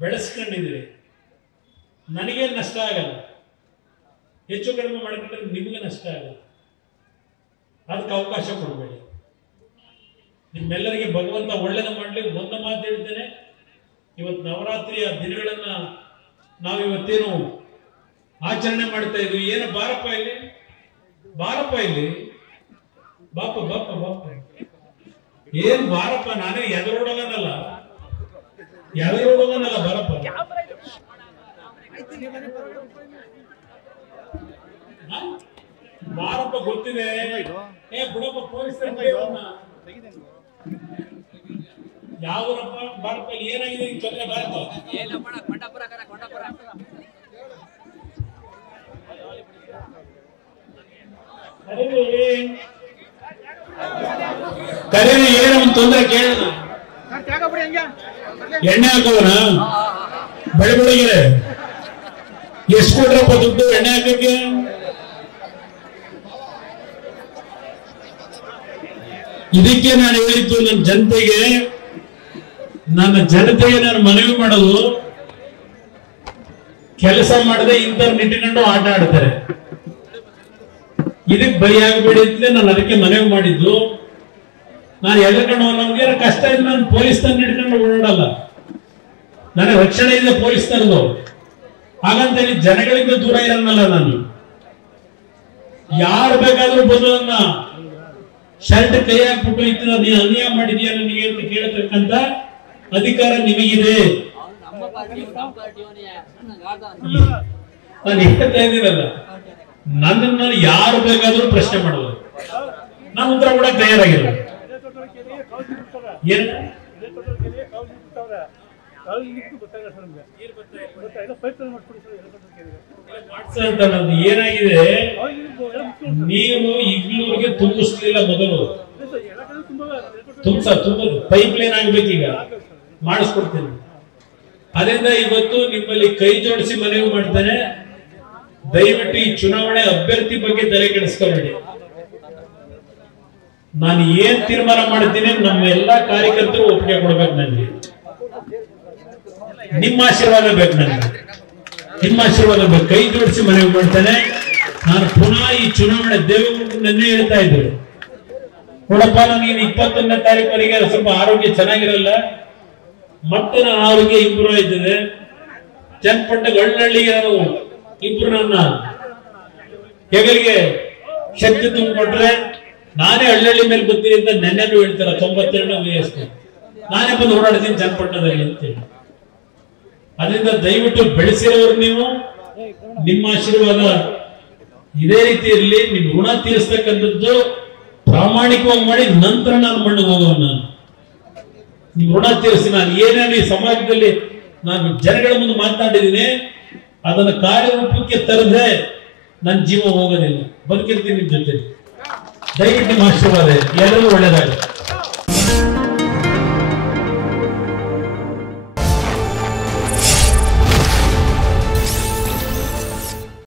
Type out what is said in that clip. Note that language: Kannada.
ಬೆಳೆಸ್ಕೊಂಡಿದ್ದೀರಿ, ನನಗೆ ನಷ್ಟ ಆಗಲ್ಲ. ಹೆಚ್ಚು ಕಡಿಮೆ ಮಾಡಿಕೊಂಡ್ರೆ ನಿಮಗೆ ನಷ್ಟ ಆಗಲ್ಲ. ಅದಕ್ಕೆ ಅವಕಾಶ ಕೊಡಬೇಡಿ. ನಿಮ್ಮೆಲ್ಲರಿಗೆ ಭಗವಂತ ಒಳ್ಳೆಯದು ಮಾಡಲಿ. ಒಂದು ಮಾತು ಹೇಳ್ತೇನೆ, ಇವತ್ತು ನವರಾತ್ರಿಯ ದಿನಗಳನ್ನು ನಾವಿವತ್ತೇನು ಆಚರಣೆ ಮಾಡ್ತಾ ಇದ್ವಿ. ಏನು ಬಾರಪ್ಪ ಇಲ್ಲಿ, ಬಾರಪ್ಪ ಇಲ್ಲಿ, ಬಾಪ ಬಾಪ ಬಾಪ, ಏನ್ ಬಾರಪ್ಪ, ನಾನೇ ಎದರೋಡೋಗನಲ್ಲ ಬಾರಪ್ಪ. ಬಾರಪ್ಪ ಗೊತ್ತಿದೆ. ಏ ಬಿಡಪ್ಪ, ಪೊಲೀಸರು ಯಾವರಪ್ಪ, ಬಾರಪ್ಪ, ಏನಾಗಿದೆ ತೊಂದರೆ, ಬಾರಪ್ಪ. ಕರೀರಿ, ಏನೋ ಒಂದು ತೊಂದರೆ ಕೇಳೋಣ. ಎಣ್ಣೆ ಹಾಕೋಣ, ಬೆಳಗ್ಗೆ ಎಷ್ಟು ಕೊಡ್ರಪ್ಪ ದುಡ್ಡು ಎಣ್ಣೆ ಹಾಕಕ್ಕೆ? ಇದಕ್ಕೆ ನಾನು ಹೇಳಿದ್ದು ನನ್ನ ಜನತೆಗೆ ನಾನು ಮನವಿ ಮಾಡೋದು, ಕೆಲಸ ಮಾಡದೆ ಇಂಥವ್ರು ನಿಂತ್ಕೊಂಡು ಆಟ ಆಡ್ತಾರೆ. ಇದಕ್ಕೆ ಬಲಿ ಆಗಬೇಡಿ ಅಂತಲೇ ನಾನು ಅದಕ್ಕೆ ಮನವಿ ಮಾಡಿದ್ದು. ನಾನು ಎಳ್ಕೊಂಡು ನಮ್ಗೆ ಕಷ್ಟ ಇಲ್ಲ, ನಾನು ಪೊಲೀಸ್ ತಂದು ಹಿಡ್ಕೊಂಡು ಓಡಾಡಲ್ಲ. ನನಗೆ ರಕ್ಷಣೆ ಇದೆ ಪೊಲೀಸ್ ತರದು. ಹಾಗಂತ ಹೇಳಿ ಜನಗಳಿಂದ ದೂರ ಇರಲ್ಲ. ನಾನು ಯಾರು ಬೇಕಾದ್ರೂ ಬಂದು ನನ್ನ ಶರ್ಟ್ ಕೈ ಹಾಕ್ಬಿಟ್ಟು ಇತ್ತು ನೀನು ಅನ್ಯಾಯ ಮಾಡಿದ್ಯಾ ನನಗೆ ಅಂತ ಕೇಳತಕ್ಕಂತ ಅಧಿಕಾರ ನಿಮಗಿದೆ. ನಾನು ಹೇಳ್ತಾ ಇದ್ದೀನಲ್ಲ, ನನ್ನನ್ನು ಯಾರು ಬೇಕಾದ್ರೂ ಪ್ರಶ್ನೆ ಮಾಡಬಹುದು, ನಾನು ಉತ್ತರ ಕೂಡ ತಯಾರಾಗಿಲ್ಲ. ಏನಾಗಿದೆ, ನೀವು ಇಗ್ಲೂರಿಗೆ ತುಂಬಿಸ್ಲಿಲ್ಲ. ಮೊದಲು ಪೈಪ್ ಲೈನ್ ಆಗ್ಬೇಕೀಗ, ಮಾಡಿಸ್ಕೊಡ್ತೀನಿ. ಅದರಿಂದ ಇವತ್ತು ನಿಮ್ಮಲ್ಲಿ ಕೈ ಜೋಡಿಸಿ ಮನವಿ ಮಾಡ್ತಾನೆ, ದಯವಿಟ್ಟು ಈ ಚುನಾವಣೆ ಅಭ್ಯರ್ಥಿ ಬಗ್ಗೆ ತಲೆ ಕೆಡಿಸ್ಕೋಬೇಡಿ. ನಾನು ಏನ್ ತೀರ್ಮಾನ ಮಾಡ್ತೀನಿ ನಮ್ಮ ಎಲ್ಲಾ ಕಾರ್ಯಕರ್ತರು ಒಪ್ಪಿಗೆ ಕೊಡ್ಬೇಕು. ನನಗೆ ನಿಮ್ಮ ಆಶೀರ್ವಾದ ಬೇಕು, ನನಗೆ ನಿಮ್ಮ ಆಶೀರ್ವಾದ ಬೇಕು. ಕೈ ಜೋಡಿಸಿ ಮನವಿ ಮಾಡ್ತಾನೆ. ನಾನು ಪುನಃ ಈ ಚುನಾವಣೆ ದೇವೇಗೌಡರು ನೆನ್ನೆ ಹೇಳ್ತಾ ಇದ್ರು, ನೋಡಪ್ಪ ನನಗೆ 21ನೇ ತಾರೀಕುವರೆಗೆ ಸ್ವಲ್ಪ ಆರೋಗ್ಯ ಚೆನ್ನಾಗಿರಲ್ಲ, ಮತ್ತೆ ನನ್ನ ಆರೋಗ್ಯ ಇಂಪ್ರೂವ್ ಆಯ್ತದೆ. ಚನ್ನಪಟ್ಟಣ ಹಳ್ಳಿಗೆ ನಾನು ಇಬ್ರು ನನ್ನ ಹೆಗಲಿಗೆ ಶಕ್ತಿ ತುಂಬಿಕೊಟ್ರೆ ನಾನೇ ಹಳ್ಳಿ ಮೇಲೆ ಬರ್ತೀನಿ ಅಂತ ನೆನ್ನೆನೂ ಹೇಳ್ತಾರೆ. 92 ವಯಸ್ಸು ನಾನೇ ಬಂದು ಓಡಾಡ್ತೀನಿ ಚನ್ನಪಟ್ಟಣದಲ್ಲಿ ಅಂತೇಳಿ. ಅದರಿಂದ ದಯವಿಟ್ಟು ಬೆಳೆಸಿರೋರು ನೀವು, ನಿಮ್ಮ ಆಶೀರ್ವಾದ ಇದೇ ರೀತಿ ಇರಲಿ. ನಿಮ್ ಋಣ ತೀರಿಸ್ತಕ್ಕಂಥದ್ದು ಪ್ರಾಮಾಣಿಕವಾಗಿ ಮಾಡಿ, ನಂತರ ನಾನು ಮಣ್ಣಿಗೆ ಹೋಗೋಣ. ನಾನು ನಿಮ್ ಋಣ ತೀರಿಸಿ, ನಾನು ಏನೇನು ಈ ಸಮಾಜದಲ್ಲಿ ನಾನು ಜನಗಳ ಮುಂದೆ ಮಾತನಾಡಿದ್ದೀನಿ ಅದನ್ನು ಕಾರ್ಯರೂಪಕ್ಕೆ ತರದೆ ನನ್ನ ಜೀವ ಹೋಗೋದಿಲ್ಲ, ಬದುಕಿರ್ತೀನಿ ನಿಮ್ ಜೊತೆ. ದಯವಿಟ್ಟು ನಿಮ್ಮ ಆಶೀರ್ವಾದ ಎಲ್ಲರೂ ಒಳ್ಳೆಯದಾಗಲಿ.